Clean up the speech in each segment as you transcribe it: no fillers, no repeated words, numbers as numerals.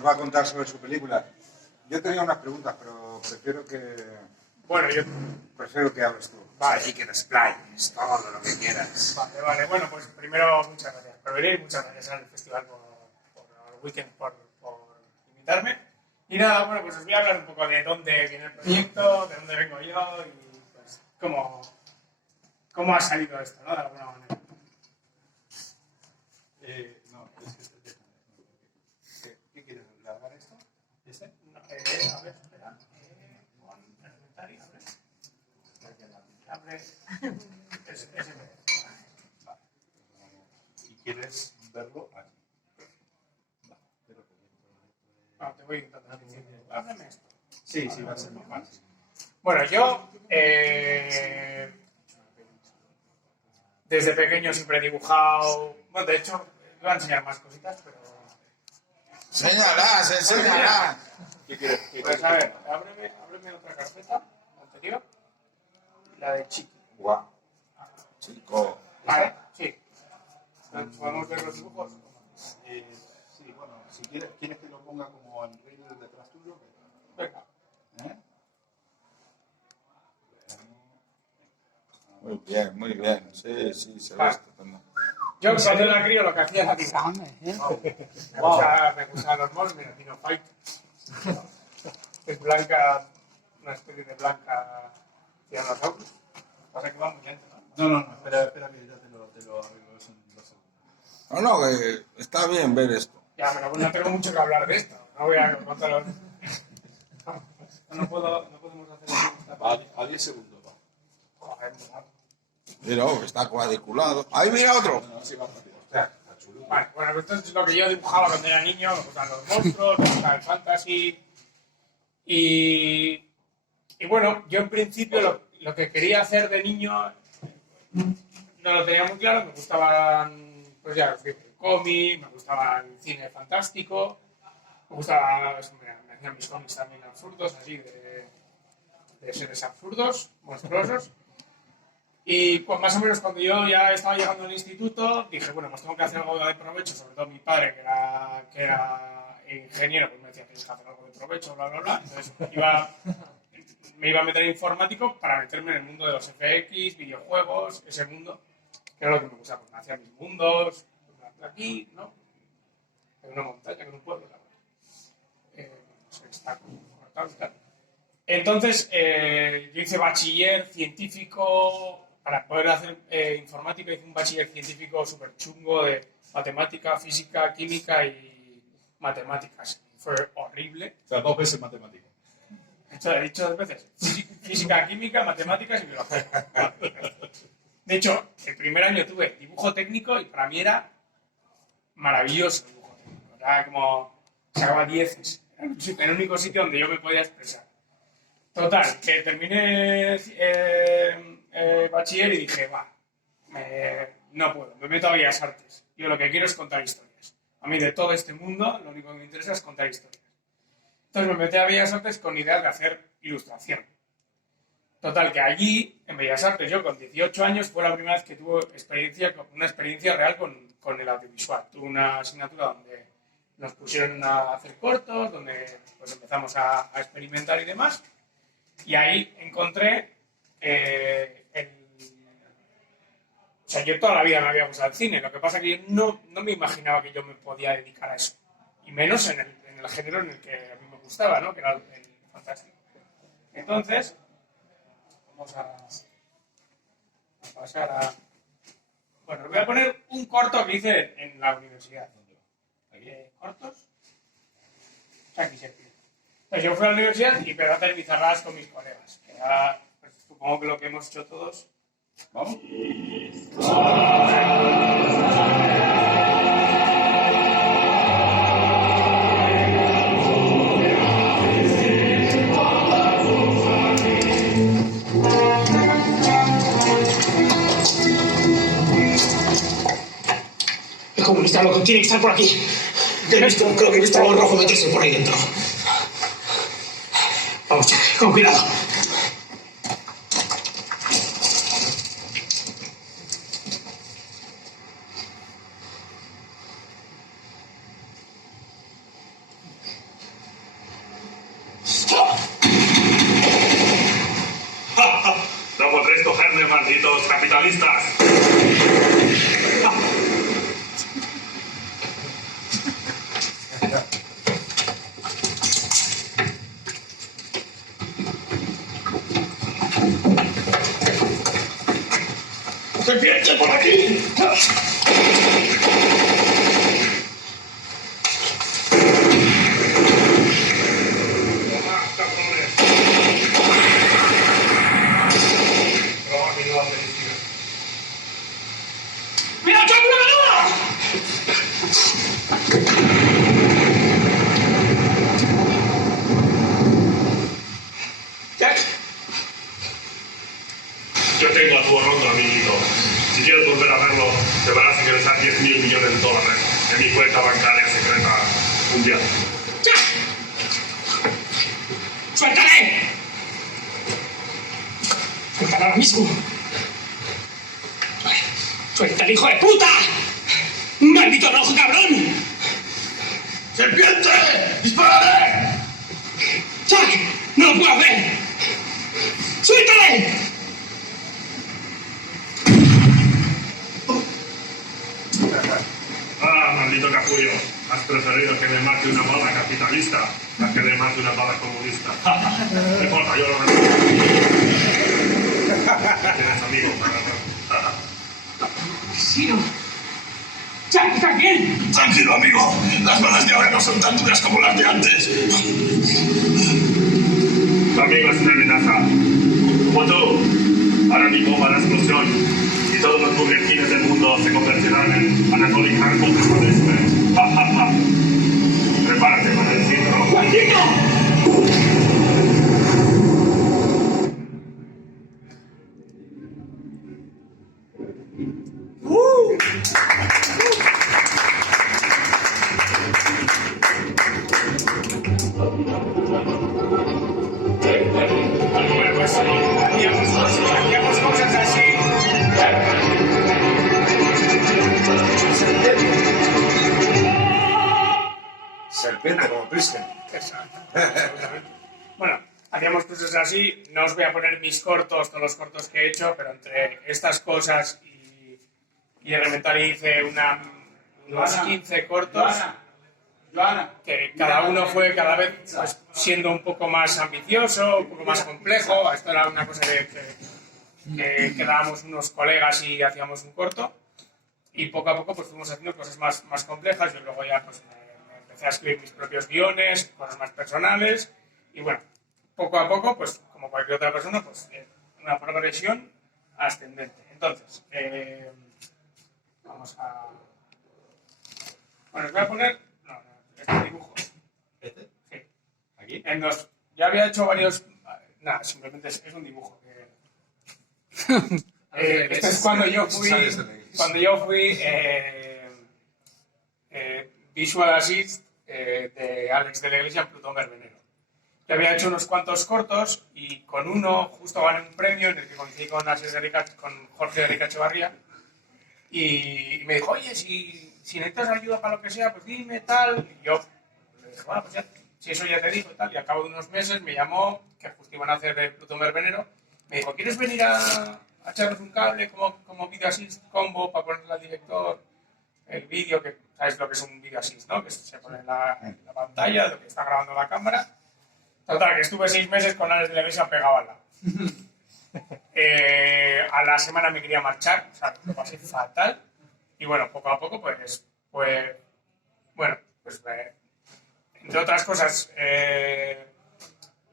nos va a contar sobre su película. Yo tenía unas preguntas, pero prefiero que... Bueno, yo... Prefiero que hables tú. Vale. Así que te explayes todo lo que quieras. Vale. Bueno, pues primero, muchas gracias por venir, muchas gracias al festival por el weekend, por invitarme. Y nada, bueno, pues os voy a hablar un poco de dónde viene el proyecto, de dónde vengo yo y pues cómo ha salido esto, ¿no? De alguna manera. ¿Qué quieres? ¿Largar esto? ¿Este? No, a ver, espera. Con elementario, abre. Ese. Vale. ¿Y quieres verlo aquí? Vale. No, te voy a intentar decir. Ábreme esto. Sí, va a ser más fácil. Bueno, yo desde pequeño siempre he dibujado. Bueno, de hecho, voy a enseñar más cositas, pero. Enséñalas. ¿Qué quieres? Pues a ver, ábreme otra carpeta anterior. La de Chiqui. Guau. Chico. Vale, sí. ¿Podemos ver los dibujos? Sí, bueno, si quieres que lo ponga como en reel detrás tuyo. Venga. ¿Eh? Muy bien. Sí, se ve Vale. estupendo. Yo cuando era crío lo que hacía era dibujar. Me gustaban los monos, mira, Dino Fight. Es blanca, una especie de blanca Tyrannosaurus. Pasa que va muy lento, ¿no? No, espera que ya te lo arreglo eso en 2 segundos. No, que está bien ver esto. Ya, pero no tengo mucho que hablar de esto. No voy a contaros. No podemos hacer esto. A 10 segundos, va. Joder, muy mal. Mira, está cuadriculado. ¡Ahí mira otro! No, sí, va rápido. Está chulo. Vale, bueno, esto es lo que yo dibujaba cuando era niño. Me gustaban los monstruos, me gustaba el fantasy. Y bueno, yo en principio lo que quería hacer de niño no lo tenía muy claro. Me gustaban, pues ya, los libros de cómic, me gustaba el cine fantástico, me gustaba, me hacían mis cómics también absurdos, así de seres absurdos, monstruosos. Y pues más o menos cuando yo ya estaba llegando al instituto, dije, bueno, pues tengo que hacer algo de provecho, sobre todo mi padre, que era ingeniero, pues me decía, tienes que hacer algo de provecho, bla, bla, bla. Entonces me iba a meter en informático para meterme en el mundo de los FX, videojuegos, ese mundo, que era lo que me gustaba. Pues me hacía mis mundos, aquí, ¿no? En una montaña, en un pueblo, la verdad. Está cortado y tal. Entonces, yo hice bachiller científico. Para poder hacer informática hice un bachiller científico súper chungo de matemática, física, química y matemáticas. Fue horrible. O sea, 2 veces matemática. He dicho 2 veces. Física, química, matemáticas y biología. De hecho, el primer año tuve dibujo técnico y para mí era maravilloso el dibujo técnico. Era como sacaba 10. Era el único sitio donde yo me podía expresar. Total, que terminé bachiller y dije, no puedo, me meto a Bellas Artes. Yo lo que quiero es contar historias. A mí de todo este mundo lo único que me interesa es contar historias. Entonces me metí a Bellas Artes con ideas de hacer ilustración. Total, que allí, en Bellas Artes, yo con 18 años, fue la primera vez que tuve una experiencia real con el audiovisual. Tuve una asignatura donde nos pusieron a hacer cortos, donde pues, empezamos a experimentar y demás. Y ahí encontré o sea, yo toda la vida me había gustado el cine, lo que pasa es que yo no me imaginaba que yo me podía dedicar a eso. Y menos en el género en el que a mí me gustaba, ¿no? Que era el fantástico. Entonces, vamos a pasar a... Bueno, os voy a poner un corto que hice en la universidad. ¿Cortos? Aquí se pide. Entonces yo fui a la universidad y empecé a hacer bizarradas con mis colegas. Que era, pues, supongo que lo que hemos hecho todos. ¿Vamos? El comunista loco tiene que estar por aquí. Creo que he visto algo rojo meterse por ahí dentro. Vamos, con cuidado. malditos capitalistas! ¡Serpiente por aquí! ¡Toma, cabrones! Toma mi nueva felicidad. ¡Mira, Jack, una menuda! Jack, Yo tengo a tu rondo, amiguito. Si quieres volver a verlo, deberás ingresar $10.000 millones en mi cuenta bancaria secreta mundial. Jack. ¡Suéltale! ¡Suéltale ahora mismo! ¡Suelta, hijo de puta! ¡Maldito rojo, cabrón! ¡Serpiente! ¡Dispararé! ¡Jack! ¡No lo puedo hacer! ¡Suéltale! Ah, maldito capullo. Has preferido que me mate una bala capitalista a que me mate una bala comunista. No importa, yo lo respeto. Tienes amigos para... ¡Asesino! ¡Jack, estás bien! Tranquilo, amigo. Las balas de ahora no son tan duras como las de antes. Tu amigo es una amenaza. Como tú, ahora mismo va la explosión y todos los Burger Kings del mundo se convertirán en Anatoly Karpov después de este. ¡Ja, ja, ja! Prepárate para el cintro. ¡Maldito! Bueno, pues hacíamos cosas así. Serpiente, como Prisken. Exacto. Bueno, hacíamos cosas así. No os voy a poner mis cortos, todos los cortos que he hecho, pero entre estas cosas y Elementary hice unos 15 cortos. Que cada uno fue cada vez pues, siendo un poco más ambicioso, un poco más complejo. Esto era una cosa que quedábamos unos colegas y hacíamos un corto. Y poco a poco pues fuimos haciendo cosas más complejas. Yo luego ya pues, me empecé a escribir mis propios guiones, cosas más personales. Y bueno, poco a poco, pues como cualquier otra persona, pues una progresión ascendente. Entonces, vamos a... Bueno, os voy a poner... este dibujo. ¿Este? Sí. ¿Aquí? Ya había hecho varios... Nada, simplemente es un dibujo. Esto es cuando yo fui Visual Assist de Alex de la Iglesia en Plutón Verbenero. Yo había hecho unos cuantos cortos y con uno justo gané un premio en el que coincidí con Jorge Erika Echevarría y me dijo, oye, si necesitas ayuda para lo que sea, pues dime, tal. Y yo le dije, bueno, pues ya, si eso ya te digo, tal. Y al cabo de unos meses me llamó, que justo iban a hacer Plutón Verbenero, me dijo, ¿quieres venir a echarnos un cable como Video Assist Combo para ponerle al director el vídeo? Que sabes lo que es un Video Assist, ¿no? Que se pone en la pantalla, lo que está grabando la cámara. Total, que estuve 6 meses con Alex de la Iglesia pegado al lado. A la semana me quería marchar, o sea, lo pasé fatal. Y bueno, poco a poco, pues entre otras cosas,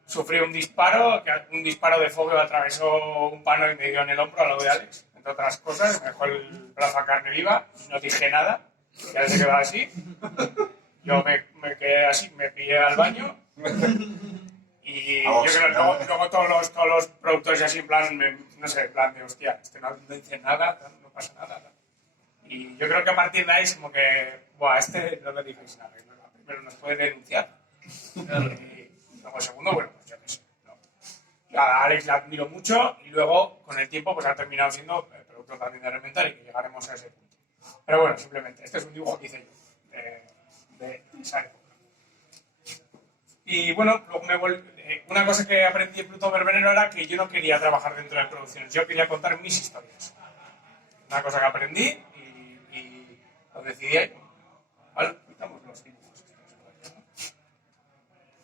sufrí un disparo de fuego que atravesó un pano y me dio en el hombro a lo de Alex. Entre otras cosas, me dejó el brazo a carne viva, no dije nada, ya se quedó así. Yo me quedé así, me pillé al baño. Y yo creo que luego todos los productores así en plan, no sé, en plan de hostia, no dice nada, no pasa nada. Y yo creo que a partir de ahí es como que, buah, no le digáis nada, primero nos puede denunciar. Y luego segundo, bueno, pues yo qué sé. No. A Alex la admiro mucho y luego con el tiempo pues ha terminado siendo el productor también de Elementary, que llegaremos a ese punto. Pero bueno, simplemente, este es un dibujo que hice yo de esa época. Y bueno, luego una cosa que aprendí en Plutón Verbenero era que yo no quería trabajar dentro de producciones, yo quería contar mis historias. Una cosa que aprendí y lo decidí ahí. Vale, quitamos los dibujos.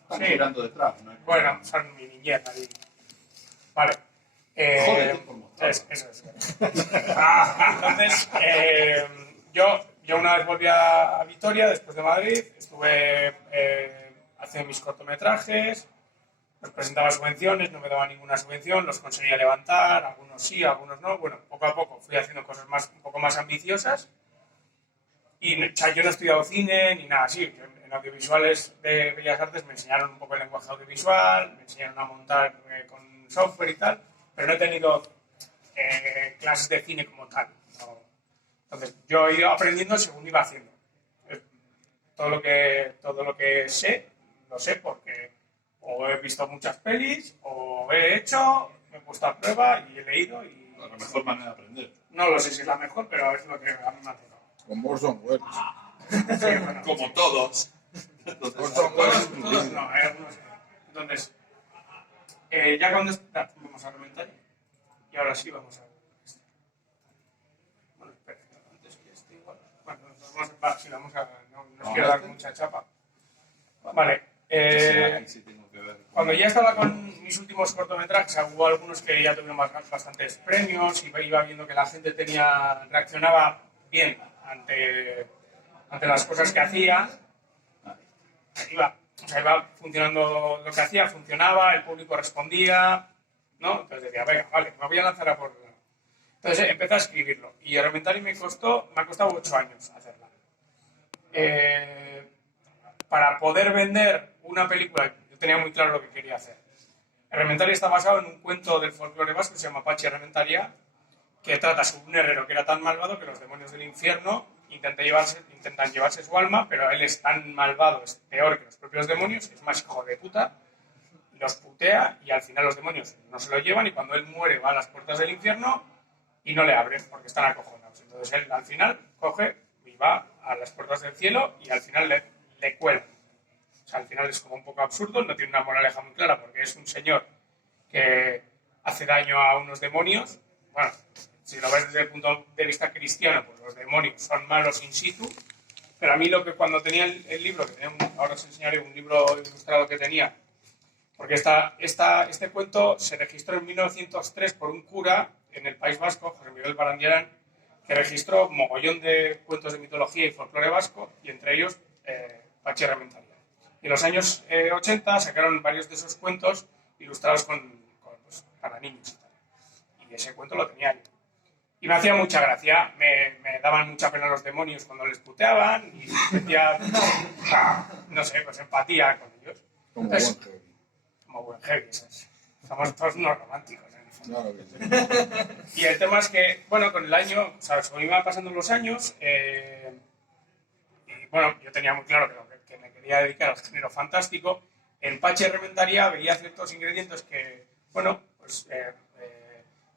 Están mirando detrás, ¿no? Bueno, son mi niñez ahí. Vale. Joder, como Eso es. Entonces, yo una vez volví a Vitoria, después de Madrid, estuve haciendo mis cortometrajes, los presentaba subvenciones, no me daba ninguna subvención, los conseguía levantar, algunos sí, algunos no. Bueno, poco a poco fui haciendo cosas un poco más ambiciosas. Y o sea, yo no he estudiado cine ni nada así. En audiovisuales de Bellas Artes me enseñaron un poco el lenguaje audiovisual, me enseñaron a montar con software y tal, pero no he tenido clases de cine como tal. ¿No? Entonces, yo he ido aprendiendo según iba haciendo. Todo lo que sé, lo sé porque o he visto muchas pelis, o he hecho, me he puesto a prueba y he leído. Y La mejor manera de aprender. no lo sé si es la mejor, pero es lo que a mí me ha tocado. Con Orson Welles. Sí, bueno, Como todos. Orson Welles. todos no, hay algunos. Entonces, ya cuando vamos a reventar, y ahora sí vamos a ver. Bueno, espera, antes que esté igual. Bueno, vamos a. No os quiero dar mucha chapa. Vale. Ahí sí tengo que ver. Cuando ya estaba con mis últimos cortometrajes, hubo algunos que ya tuvieron bastantes premios y iba viendo que la gente reaccionaba bien ante las cosas que hacía. Iba funcionando lo que hacía, funcionaba, el público respondía, ¿no? Entonces decía, venga, vale, me voy a lanzar a por... Entonces empecé a escribirlo y Elementary me ha costado 8 años hacerla. Para poder vender una película, yo tenía muy claro lo que quería hacer. Elementary está basado en un cuento del folclore vasco que se llama Patxi Errementaria, que trata sobre un herrero que era tan malvado que los demonios del infierno intentan llevarse su alma, pero él es tan malvado, es peor que los propios demonios, es más hijo de puta, los putea y al final los demonios no se lo llevan y cuando él muere va a las puertas del infierno y no le abren porque están acojonados. Entonces él al final coge y va a las puertas del cielo y al final le cuelan. O sea, al final es como un poco absurdo, no tiene una moraleja muy clara porque es un señor que hace daño a unos demonios. Bueno, si lo ves desde el punto de vista cristiano, pues los demonios son malos in situ, pero a mí cuando tenía el libro, ahora os enseñaré un libro ilustrado que tenía, porque este cuento se registró en 1903 por un cura en el País Vasco, José Miguel Barandiarán, que registró un mogollón de cuentos de mitología y folclore vasco, y entre ellos Patxi Errementaria. Y en los años 80 sacaron varios de esos cuentos ilustrados pues, para niños y tal. Y ese cuento lo tenía yo. Y me hacía mucha gracia, me daban mucha pena los demonios cuando les puteaban y sentía, no sé, pues empatía con ellos. Como Entonces, buen heavy. como buen heavy, ¿sabes? Somos todos unos románticos, en el fondo. Claro que sí. Y el tema es que, bueno, con el año, ¿sabes? Como iban pasando los años, y bueno, yo tenía muy claro que me quería dedicar al género fantástico. En Patxi Errementaria veía ciertos ingredientes que, bueno, pues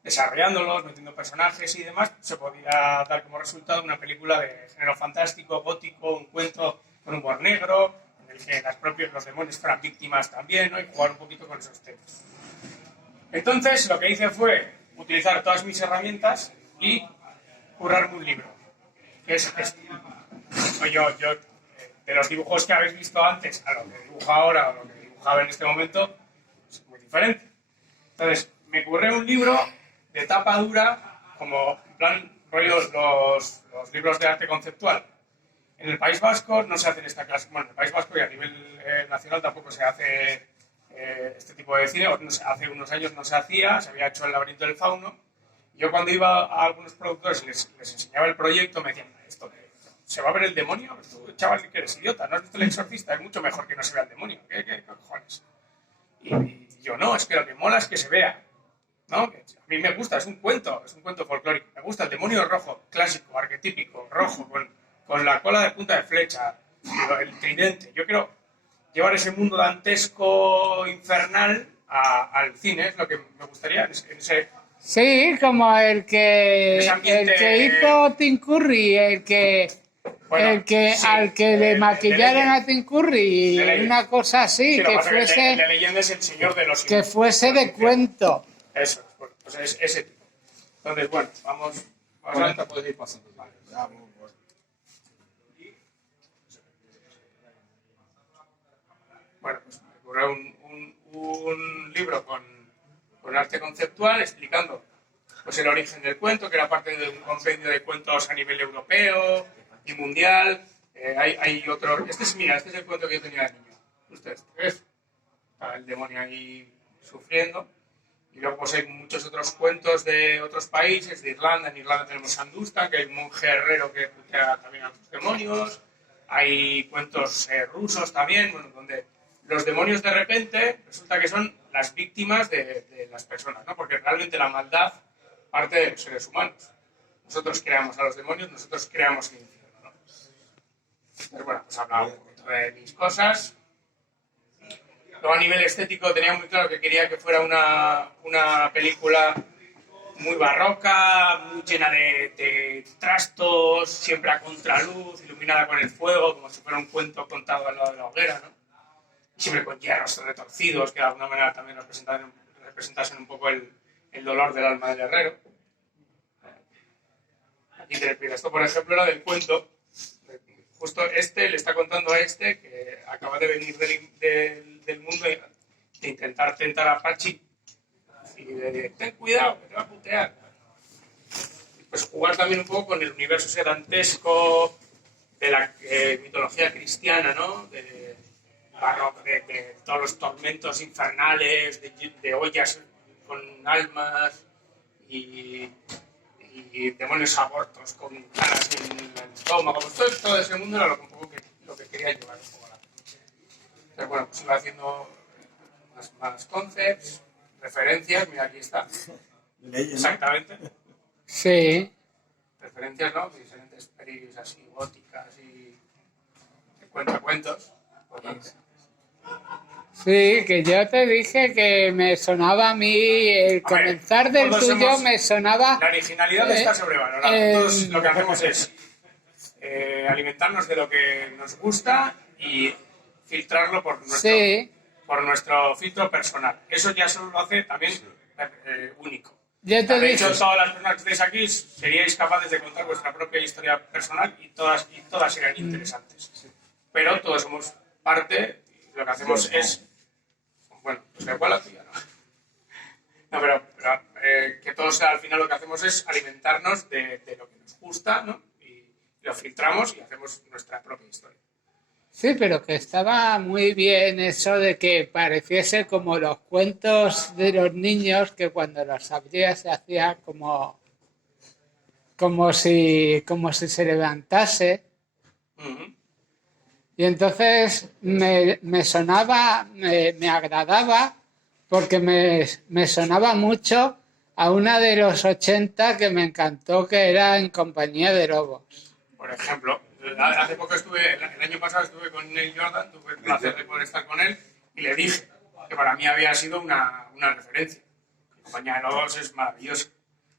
desarrollándolos, metiendo personajes y demás, se podía dar como resultado una película de género fantástico, gótico, un cuento con humor negro, en el que los demonios fueran víctimas también, ¿no? Y jugar un poquito con esos temas. Entonces, lo que hice fue utilizar todas mis herramientas y currarme un libro, que es este. Yo de los dibujos que habéis visto antes a lo que dibujo ahora o lo que dibujaba en este momento, es muy diferente. Entonces, me curré un libro de tapa dura, como en plan rollo los libros de arte conceptual. En el País Vasco no se hacen esta clase, bueno, en el País Vasco y a nivel nacional tampoco se hace este tipo de cine, hace unos años no se hacía, se había hecho El laberinto del fauno. Yo cuando iba a algunos productores y les enseñaba el proyecto, me decían, ¿esto se va a ver el demonio? Tú, chaval, que eres idiota, ¿no has visto El exorcista? Es mucho mejor que no se vea el demonio. ¿Qué cojones? Y yo, no, es que lo que mola es que se vea, ¿no? Que a mí me gusta, es un cuento folclórico. Me gusta el demonio rojo, clásico, arquetípico, rojo, con la cola de punta de flecha, el tridente. Yo quiero llevar ese mundo dantesco, infernal, al cine, es lo que me gustaría, en ese... Sí, como el que Ese ambiente- hizo Tim Curry, el que Bueno, el que sí, al que le maquillaron a Tim Curry De y Legend. una cosa así, Sí, lo que pasa que el de fuese Leyenda es el señor de los que fuese de cuento. Eso, bueno, pues es ese tipo. Entonces, bueno, vamos Con a... esta puedes ir pasando. Ya, muy bueno. Bueno, pues me ocurrió un libro con arte conceptual explicando pues el origen del cuento, que era parte de un compendio de cuentos a nivel europeo y mundial. Hay otro... Mira, este es el cuento que yo tenía de niño. Ustedes, ¿ves? Está el demonio ahí sufriendo. Y luego pues hay muchos otros cuentos de otros países, de Irlanda. En Irlanda tenemos Sandustan, que hay un monje herrero que putea también a los demonios. Hay cuentos rusos también, bueno, donde los demonios de repente resulta que son las víctimas de las personas, ¿no? Porque realmente la maldad parte de los seres humanos. Nosotros creamos a los demonios, nosotros creamos el infierno, ¿no? Pero bueno, pues hablaba un poquito de mis cosas. Luego a nivel estético tenía muy claro que quería que fuera una película muy barroca, muy llena de trastos, siempre a contraluz, iluminada con el fuego, como si fuera un cuento contado al lado de la hoguera, ¿no? Y siempre con hierros retorcidos, que de alguna manera también representasen un poco el dolor del alma del herrero. Aquí te mira, esto por ejemplo era del cuento. Justo le está contando a que acaba de venir del mundo de intentar tentar a Pachi y de ten cuidado, que te va a putear. Pues jugar también un poco con el universo ese dantesco de la mitología cristiana, ¿no? De todos los tormentos infernales, de ollas con almas y demonios abortos con caras en el estómago. Pues todo ese mundo era lo que quería llevar un poco a la película. Pero bueno, pues iba haciendo más concepts, referencias, mira aquí está. Exactamente. Sí. Referencias, ¿no? De diferentes pelis así góticas y de cuentos. Sí, que yo te dije que me sonaba a mí, el comenzar del tuyo me sonaba... La originalidad está sobrevalorada. Nosotros lo que hacemos es alimentarnos de lo que nos gusta y filtrarlo por nuestro filtro personal. Eso ya solo lo hace también único. De hecho, todas las personas que estáis aquí seríais capaces de contar vuestra propia historia personal y todas serían interesantes. Pero todos somos parte y lo que hacemos es... Bueno, pues da igual la tuya, ¿no? No, pero que todos al final lo que hacemos es alimentarnos de lo que nos gusta, ¿no? Y lo filtramos y hacemos nuestra propia historia. Sí, pero que estaba muy bien eso de que pareciese como los cuentos de los niños que cuando los abrías se hacía como si se levantase. Uh-huh. Y entonces me sonaba, me agradaba, porque me sonaba mucho a una de los 80 que me encantó, que era En compañía de lobos. Por ejemplo, hace poco el año pasado estuve con Neil Jordan, tuve el placer de poder estar con él, y le dije que para mí había sido una referencia. En compañía de lobos es maravilloso.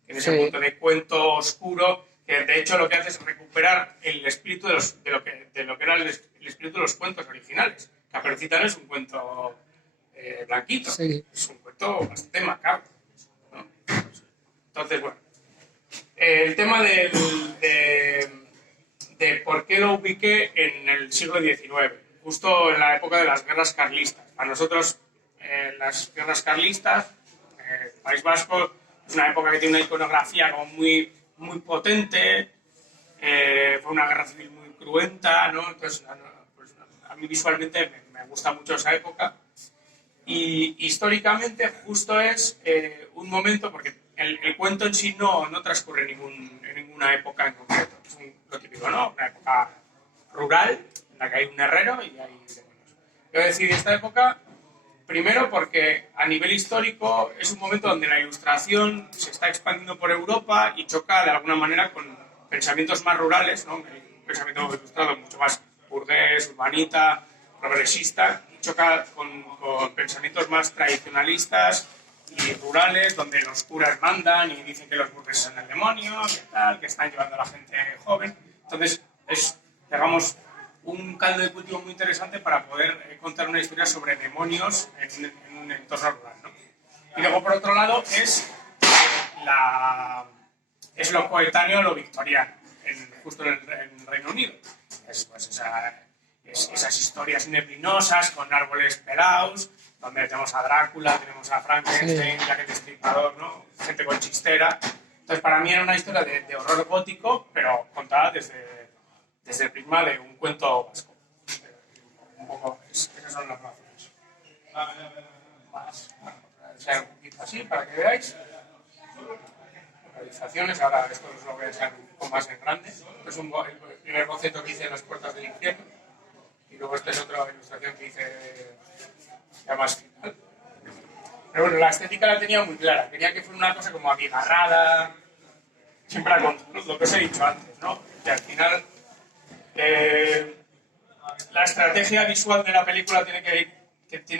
Tiene ese punto de cuento oscuro, que de hecho lo que hace es recuperar el espíritu de lo que era el espíritu de los cuentos originales. Caperucita no es un cuento blanquito, es un cuento bastante macabro, ¿no? Entonces, bueno, el tema de por qué lo ubiqué en el siglo XIX, justo en la época de las guerras carlistas. Para nosotros, las guerras carlistas, el País Vasco, es una época que tiene una iconografía como muy potente, fue una guerra civil muy cruenta, ¿no? Entonces, pues, a mí visualmente me gusta mucho esa época. Y históricamente justo es un momento, porque el cuento en sí no transcurre en ninguna época en concreto. Es lo típico, ¿no? Una época rural, en la que hay un herrero y hay demonios. Yo decidí esta época, primero porque a nivel histórico es un momento donde la ilustración se está expandiendo por Europa y choca de alguna manera con pensamientos más rurales, ¿no? Un pensamiento ilustrado mucho más burgués, urbanita, progresista, y choca con pensamientos más tradicionalistas y rurales, donde los curas mandan y dicen que los burgueses son el demonio, que están llevando a la gente joven. Entonces, es digamos, un caldo de cultivo muy interesante para poder contar una historia sobre demonios en un entorno rural, ¿no? Y luego, por otro lado, es lo coetáneo a lo victoriano, justo en el Reino Unido. Es, pues, esas historias neblinosas con árboles pelados, donde tenemos a Drácula, tenemos a Frankenstein, Jack el Destripador, ¿no? Gente con chistera. Entonces, para mí era una historia de horror gótico, pero contada desde el prisma de un cuento vasco. Un poco, esas son las razones. O sea, un poquito así, para que veáis. Localizaciones, ahora esto os lo voy a enseñar un poco más en grande. Esto es el primer boceto que hice en las puertas del infierno. Y luego esta es otra ilustración que hice ya más final. Pero bueno, la estética la tenía muy clara. Quería que fuera una cosa como abigarrada, siempre a contra, lo que os he dicho antes, ¿no? Que al final la estrategia visual de la película tiene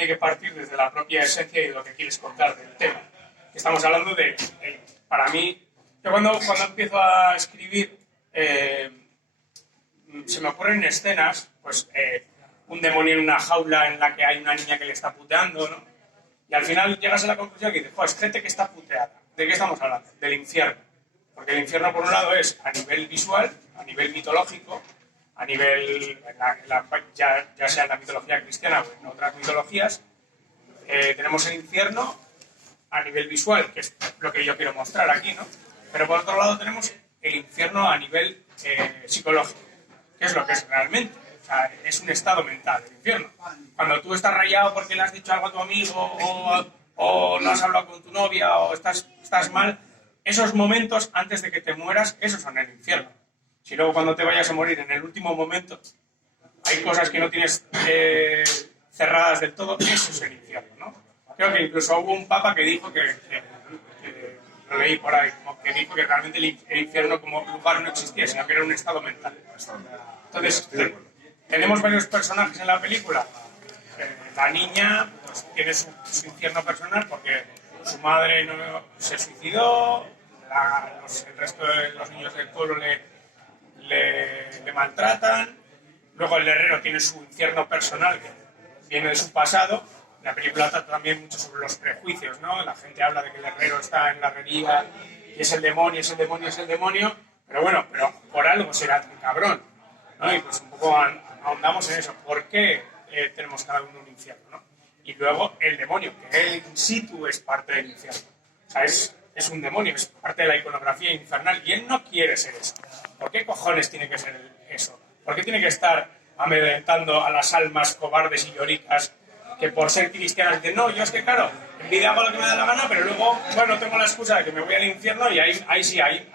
que partir desde la propia esencia y de lo que quieres contar del tema. Estamos hablando de, para mí, yo cuando empiezo a escribir, se me ocurren escenas, pues un demonio en una jaula en la que hay una niña que le está puteando, ¿no? Y al final llegas a la conclusión que dices, es gente que está puteada. ¿De qué estamos hablando? Del infierno. Porque el infierno, por un lado, es a nivel visual, a nivel mitológico, a nivel, ya sea en la mitología cristiana o en otras mitologías, tenemos el infierno a nivel visual, que es lo que yo quiero mostrar aquí, ¿no? Pero por otro lado tenemos el infierno a nivel psicológico, que es lo que es realmente. O sea, es un estado mental, el infierno. Cuando tú estás rayado porque le has dicho algo a tu amigo, o no has hablado con tu novia, o estás mal, esos momentos antes de que te mueras, esos son el infierno. Si luego cuando te vayas a morir en el último momento hay cosas que no tienes cerradas del todo, eso es el infierno, ¿no? Creo que incluso hubo un papa que dijo que lo leí por ahí, que dijo que realmente el infierno como lugar no existía, sino que era un estado mental. Entonces, tenemos varios personajes en la película. La niña pues, tiene su infierno personal porque su madre se suicidó, el resto de los niños del pueblo le maltratan. Luego el herrero tiene su infierno personal que viene de su pasado. La película trata también mucho sobre los prejuicios, ¿no? La gente habla de que el herrero está en la herrería y es el demonio, es el demonio, es el demonio. Pero bueno, por algo será tan cabrón, ¿no? Y pues un poco ahondamos en eso. ¿Por qué tenemos cada uno un infierno, ¿no? Y luego el demonio, que él in situ es parte del infierno. O sea, es un demonio, es parte de la iconografía infernal y él no quiere ser eso. ¿Por qué cojones tiene que ser eso? ¿Por qué tiene que estar amedrentando a las almas cobardes y lloricas que por ser cristianas dicen, no, yo es que claro, en vida hago lo que me da la gana, pero luego, bueno, tengo la excusa de que me voy al infierno y ahí sí, ahí